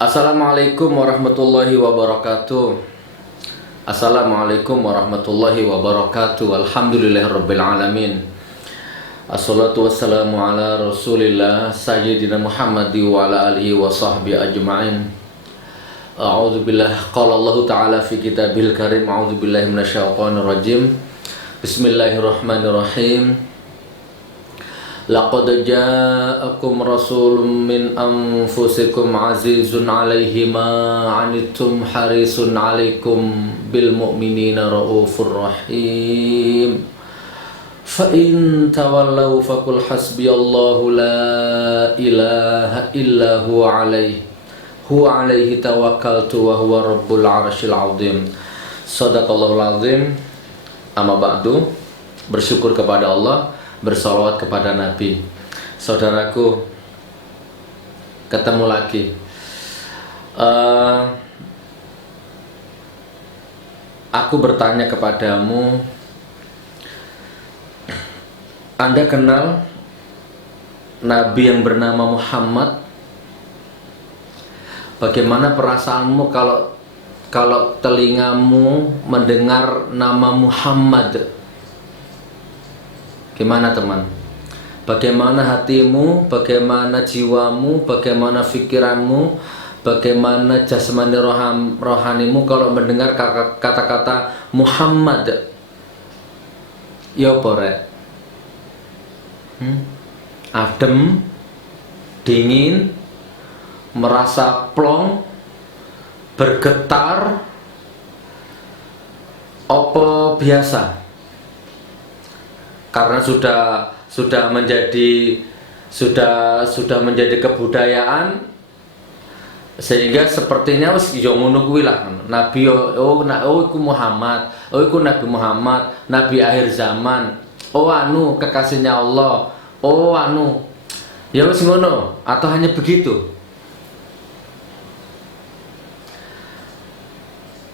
Assalamualaikum warahmatullahi wabarakatuh. Assalamualaikum warahmatullahi wabarakatuh. Alhamdulillahirabbil alamin. Assalatu wassalamu ala Rasulillah Sayyidina Muhammad wa ala alihi wa sahbihi ajma'in. A'udzu billah qala Allah ta'ala fi kitabil karim. A'udzu billahi minasyaitonir rajim. Bismillahirrahmanirrahim. Laqad ja'akum rasulun min anfusikum azizun 'alaihi ma 'anittum harisun 'alaikum bil mu'minina raufur rahim. Fa in tawallaw faqul hasbiyallahu la ilaha illa huwa 'alaihi tawakkaltu wa huwa rabbul 'arsyil 'azim. Shadaqallahul 'azim. Amma ba'du. Bersyukur kepada Allah, bersolawat kepada Nabi. Saudaraku, ketemu lagi. Aku bertanya kepadamu, Anda kenal Nabi yang bernama Muhammad? Bagaimana perasaanmu kalau telingamu mendengar nama Muhammad? Gimana teman? Bagaimana hatimu, bagaimana jiwamu, bagaimana pikiranmu, bagaimana jasmani rohanimu kalau mendengar kata-kata Muhammad? Ya pore. Adem, dingin, merasa plong, bergetar, apa biasa? Karena sudah menjadi kebudayaan, sehingga sepertinya wis yo ngono kuwi lah. Nabi iku Muhammad, iku Nabi Muhammad, nabi akhir zaman. Kekasihnya Allah. Ya wis ngono atau hanya begitu?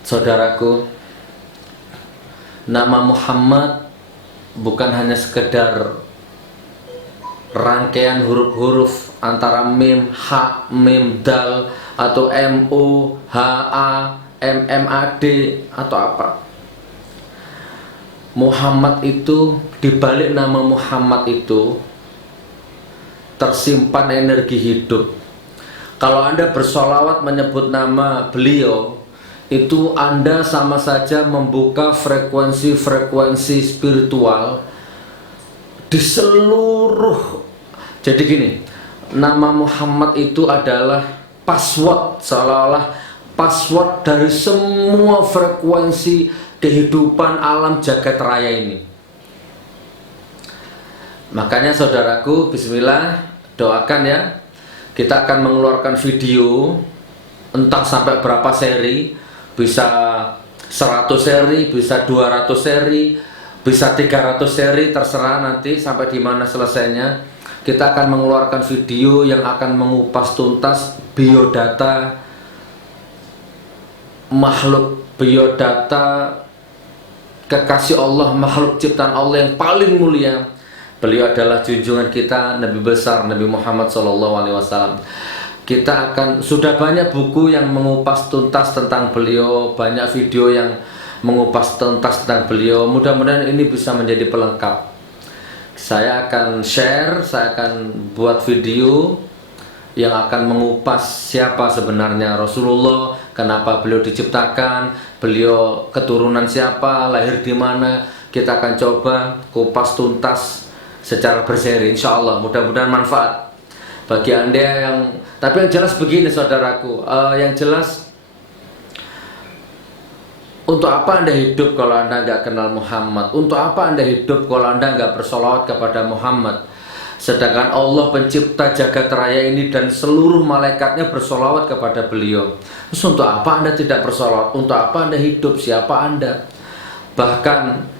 Saudaraku, nama Muhammad bukan hanya sekedar rangkaian huruf-huruf antara mim, ha, mim, dal, atau mu, ha, mmad, atau apa. Muhammad itu, dibalik nama Muhammad itu tersimpan energi hidup. Kalau Anda bersolawat menyebut nama beliau, itu Anda sama saja membuka frekuensi spiritual di seluruh. Jadi gini, nama Muhammad itu adalah password, seolah-olah password dari semua frekuensi kehidupan alam jagat raya ini. Makanya saudaraku, bismillah, doakan ya. Kita akan mengeluarkan video, entah sampai berapa seri, bisa 100 seri, bisa 200 seri, bisa 300 seri, terserah nanti sampai di mana selesainya. Kita akan mengeluarkan video yang akan mengupas tuntas biodata makhluk, biodata kekasih Allah, makhluk ciptaan Allah yang paling mulia. Beliau adalah junjungan kita, Nabi besar Nabi Muhammad SAW. Kita sudah banyak buku yang mengupas tuntas tentang beliau, banyak video yang mengupas tuntas tentang beliau. Mudah-mudahan ini bisa menjadi pelengkap. Saya akan share, saya akan buat video yang akan mengupas siapa sebenarnya Rasulullah, kenapa beliau diciptakan, beliau keturunan siapa, lahir di mana. Kita akan coba kupas tuntas secara berseri, insya Allah. Mudah-mudahan manfaat bagi Anda tapi yang jelas begini saudaraku, yang jelas, untuk apa Anda hidup kalau Anda nggak kenal Muhammad? Untuk apa Anda hidup kalau Anda nggak bersolawat kepada Muhammad? Sedangkan Allah pencipta jagat raya ini dan seluruh malaikatnya bersolawat kepada beliau. Terus untuk apa Anda tidak bersolawat? Untuk apa Anda hidup? Siapa Anda? Bahkan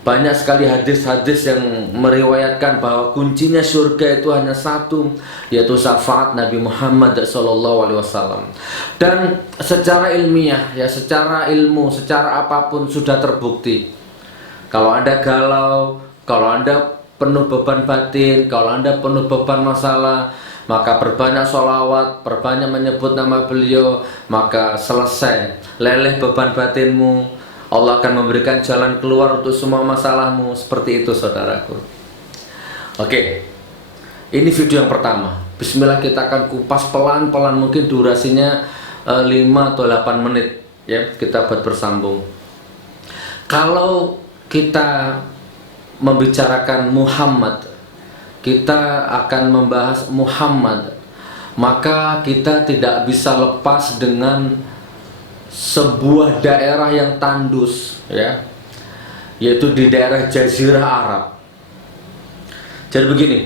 banyak sekali hadis-hadis yang meriwayatkan bahwa kuncinya surga itu hanya satu, yaitu syafaat Nabi Muhammad SAW. Dan secara ilmiah, ya secara ilmu, secara apapun sudah terbukti. Kalau Anda galau, kalau Anda penuh beban batin, kalau Anda penuh beban masalah, maka perbanyak sholawat, perbanyak menyebut nama beliau, maka selesai, leleh beban batinmu. Allah akan memberikan jalan keluar untuk semua masalahmu. Seperti itu saudaraku. Oke, ini video yang pertama. Bismillah, kita akan kupas pelan-pelan, mungkin durasinya 5 atau 8 menit ya, kita buat bersambung. Kalau kita membicarakan Muhammad, kita akan membahas Muhammad, maka kita tidak bisa lepas dengan sebuah daerah yang tandus ya, yaitu di daerah Jazirah Arab. Jadi begini,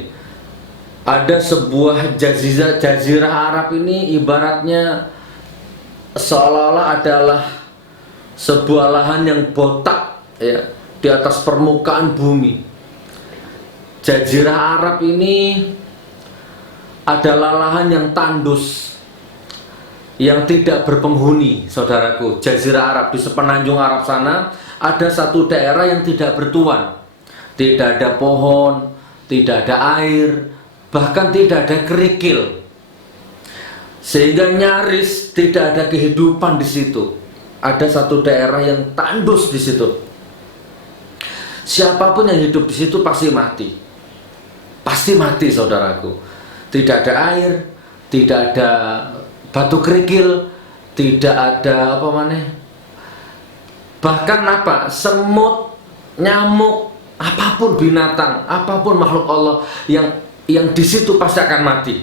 ada sebuah jazirah Arab ini ibaratnya seolah-olah adalah sebuah lahan yang botak ya, di atas permukaan bumi. Jazirah Arab ini adalah lahan yang tandus, yang tidak berpenghuni, saudaraku. Jazirah Arab, di sepenanjung Arab sana ada satu daerah yang tidak bertuan. Tidak ada pohon, tidak ada air, bahkan tidak ada kerikil. Sehingga nyaris tidak ada kehidupan di situ. Ada satu daerah yang tandus di situ. Siapapun yang hidup di situ pasti mati. Pasti mati, saudaraku. Tidak ada air, tidak ada batu kerikil, tidak ada bahkan semut, nyamuk, apapun binatang, apapun makhluk Allah yang di situ pasti akan mati.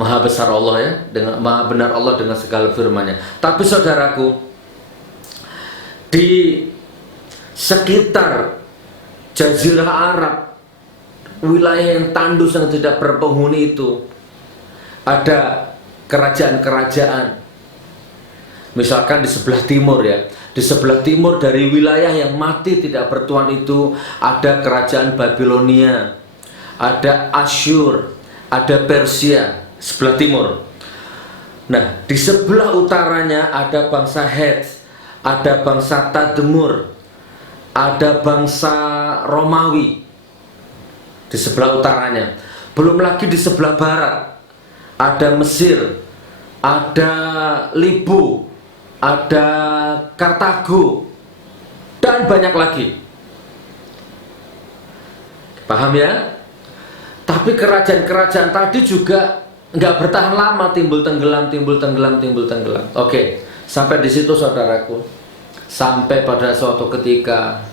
Maha besar Allah ya, dengan maha benar Allah dengan segala firman-Nya. Tapi saudaraku, di sekitar Jazirah Arab, wilayah yang tandus yang tidak berpenghuni itu, ada kerajaan-kerajaan. Misalkan di sebelah timur ya, di sebelah timur dari wilayah yang mati tidak bertuan itu ada kerajaan Babilonia, ada Asyur, ada Persia, sebelah timur. Nah, di sebelah utaranya ada bangsa Het, ada bangsa Tadmur, ada bangsa Romawi di sebelah utaranya. Belum lagi di sebelah barat ada Mesir, ada Libu, ada Kartago, dan banyak lagi. Paham ya? Tapi kerajaan-kerajaan tadi juga nggak bertahan lama, timbul tenggelam, timbul tenggelam, timbul tenggelam. Oke, sampai di situ saudaraku. Sampai pada suatu ketika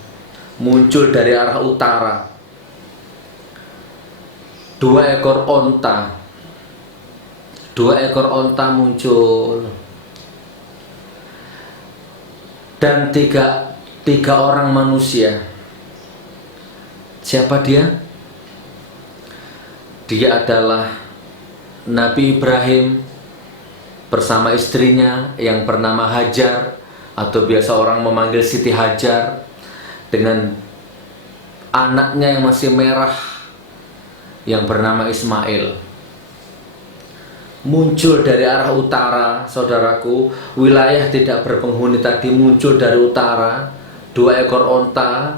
muncul dari arah utara 2 ekor onta. 2 ekor onta muncul, dan tiga orang manusia. Siapa dia? Dia adalah Nabi Ibrahim bersama istrinya yang bernama Hajar, atau biasa orang memanggil Siti Hajar, dengan anaknya yang masih merah yang bernama Ismail. Muncul dari arah utara, saudaraku. Wilayah tidak berpenghuni tadi muncul dari utara. 2 ekor onta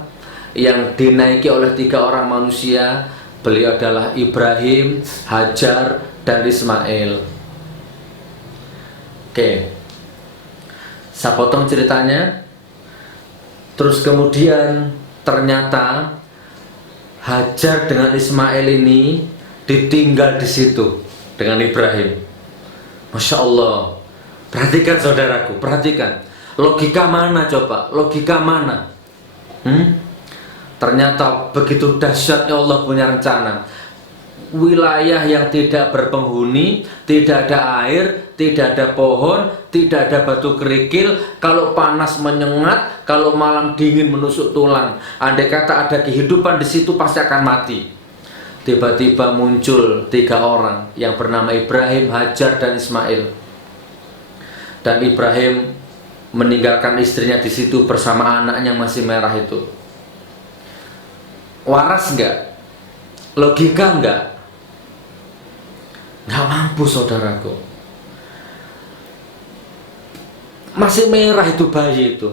yang dinaiki oleh 3 orang manusia. Beliau adalah Ibrahim, Hajar, dan Ismail. Oke, saya potong ceritanya. Terus kemudian ternyata Hajar dengan Ismail ini ditinggal di situ dengan Ibrahim. Masya Allah. Perhatikan saudaraku, perhatikan. Logika mana coba? Logika mana? Ternyata begitu dahsyatnya Allah punya rencana. Wilayah yang tidak berpenghuni, tidak ada air, tidak ada pohon, tidak ada batu kerikil. Kalau panas menyengat, kalau malam dingin menusuk tulang. Andai kata ada kehidupan di situ pasti akan mati. Tiba-tiba muncul 3 orang yang bernama Ibrahim, Hajar, dan Ismail. Dan Ibrahim meninggalkan istrinya di situ bersama anaknya yang masih merah itu. Waras nggak? Logika nggak? Nggak mampu, saudaraku. Masih merah itu bayi itu.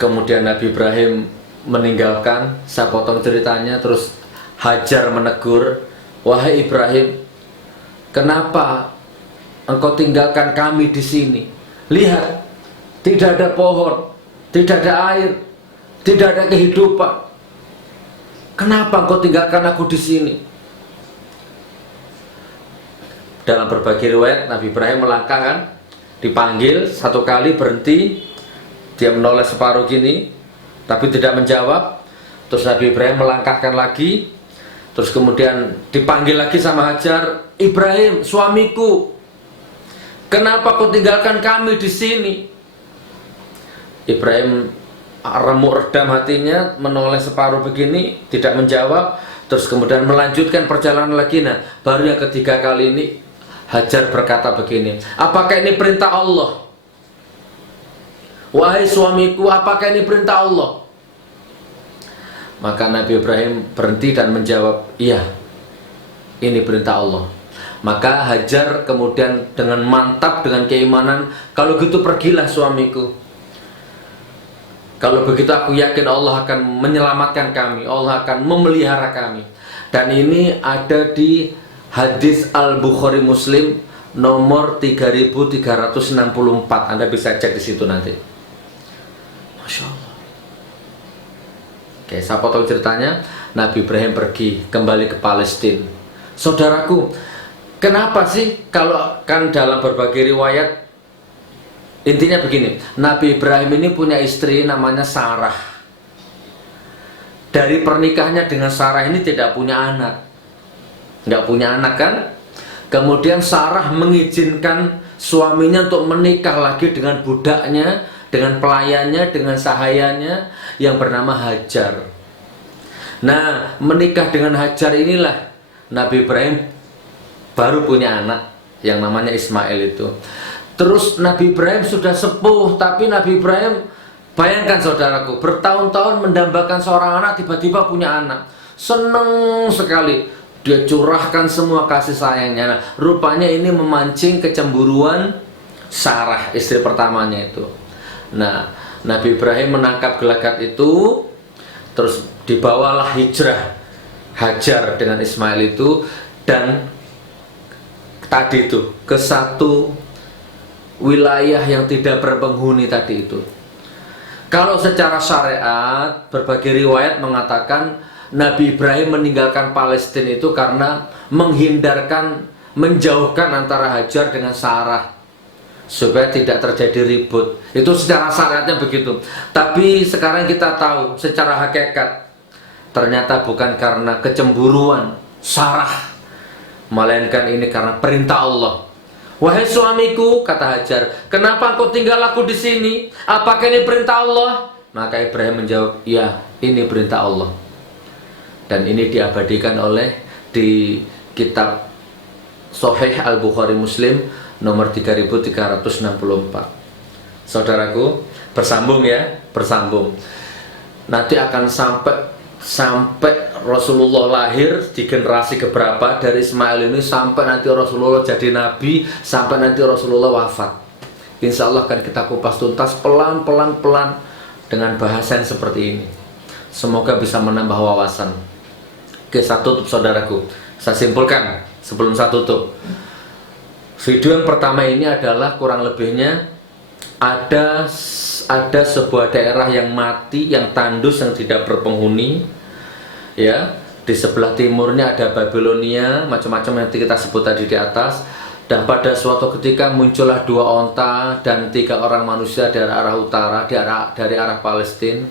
Kemudian Nabi Ibrahim meninggalkan. Saya potong ceritanya. Terus Hajar menegur, "Wahai Ibrahim, kenapa engkau tinggalkan kami di sini? Lihat, tidak ada pohon, tidak ada air, tidak ada kehidupan. Kenapa engkau tinggalkan aku di sini?" Dalam berbagai riwayat, Nabi Ibrahim melangkah kan, dipanggil satu kali, berhenti, dia menoleh separuh gini, tapi tidak menjawab. Terus Nabi Ibrahim melangkahkan lagi, terus kemudian dipanggil lagi sama Hajar, "Ibrahim, suamiku, kenapa kau tinggalkan kami di sini?" Ibrahim remuk redam hatinya, menoleh separuh begini, tidak menjawab. Terus kemudian melanjutkan perjalanan lagi. Nah, baru yang ketiga kali ini Hajar berkata begini, "Apakah ini perintah Allah? Wahai suamiku, apakah ini perintah Allah?" Maka Nabi Ibrahim berhenti dan menjawab, "Iya, ini perintah Allah." Maka Hajar kemudian dengan mantap, dengan keimanan, "Kalau gitu pergilah suamiku. Kalau begitu aku yakin Allah akan menyelamatkan kami, Allah akan memelihara kami." Dan ini ada di hadis Al-Bukhari Muslim nomor 3364. Anda bisa cek di situ nanti. Masya Allah. Oke, saya potong ceritanya. Nabi Ibrahim pergi kembali ke Palestina. Saudaraku, kenapa sih kalau kan dalam berbagai riwayat intinya begini, Nabi Ibrahim ini punya istri namanya Sarah. Dari pernikahannya dengan Sarah ini tidak punya anak. Nggak punya anak kan? Kemudian Sarah mengizinkan suaminya untuk menikah lagi dengan budaknya, dengan pelayannya, dengan sahayanya yang bernama Hajar. Nah, menikah dengan Hajar inilah Nabi Ibrahim baru punya anak yang namanya Ismail itu. Terus Nabi Ibrahim sudah sepuh, tapi Nabi Ibrahim, bayangkan saudaraku, bertahun-tahun mendambakan seorang anak, tiba-tiba punya anak. Seneng sekali. Dia curahkan semua kasih sayangnya. Nah, rupanya ini memancing kecemburuan Sarah, istri pertamanya itu. Nah, Nabi Ibrahim menangkap gelagat itu. Terus dibawalah hijrah Hajar dengan Ismail itu, dan tadi itu ke satu wilayah yang tidak berpenghuni tadi itu. Kalau secara syariat, berbagai riwayat mengatakan Nabi Ibrahim meninggalkan Palestina itu karena menghindarkan, menjauhkan antara Hajar dengan Sarah, supaya tidak terjadi ribut. Itu secara syariatnya begitu. Tapi sekarang kita tahu secara hakikat, ternyata bukan karena kecemburuan Sarah, melainkan ini karena perintah Allah. "Wahai suamiku," kata Hajar, "kenapa engkau tinggal aku di sini? Apakah ini perintah Allah?" Maka Ibrahim menjawab, "Ya, ini perintah Allah." Dan ini diabadikan oleh di kitab Sahih Al-Bukhari Muslim nomor 3364. Saudaraku, bersambung ya, bersambung. Nanti akan sampai Rasulullah lahir di generasi keberapa dari Ismail ini, sampai nanti Rasulullah jadi nabi, sampai nanti Rasulullah wafat. Insya Allah akan kita kupas tuntas pelan dengan bahasa yang seperti ini. Semoga bisa menambah wawasan. Oke, saya tutup saudaraku. Saya simpulkan sebelum saya tutup. Video yang pertama ini adalah kurang lebihnya ada sebuah daerah yang mati, yang tandus, yang tidak berpenghuni. Ya, di sebelah timurnya ada Babilonia, macam-macam yang kita sebut tadi di atas. Dan pada suatu ketika muncullah 2 onta dan 3 orang manusia dari arah utara, dari arah Palestina.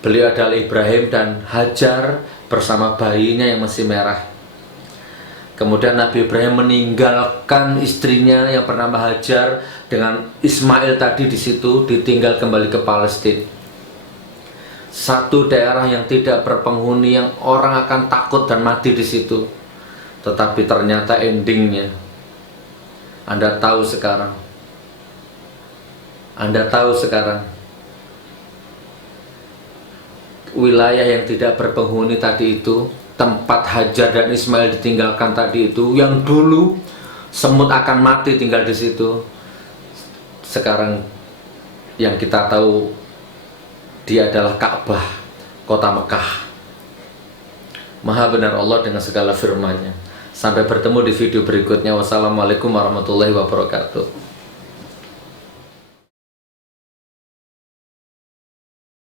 Beliau adalah Ibrahim dan Hajar bersama bayinya yang masih merah. Kemudian Nabi Ibrahim meninggalkan istrinya yang bernama Hajar dengan Ismail tadi di situ, ditinggal kembali ke Palestina. Satu daerah yang tidak berpenghuni, yang orang akan takut dan mati di situ. Tetapi ternyata endingnya, Anda tahu sekarang. Wilayah yang tidak berpenghuni tadi itu, tempat Hajar dan Ismail ditinggalkan tadi itu, yang dulu semut akan mati tinggal di situ, sekarang yang kita tahu dia adalah Ka'bah, kota Mekah. Maha benar Allah dengan segala firman-Nya. Sampai bertemu di video berikutnya. Wassalamualaikum warahmatullahi wabarakatuh.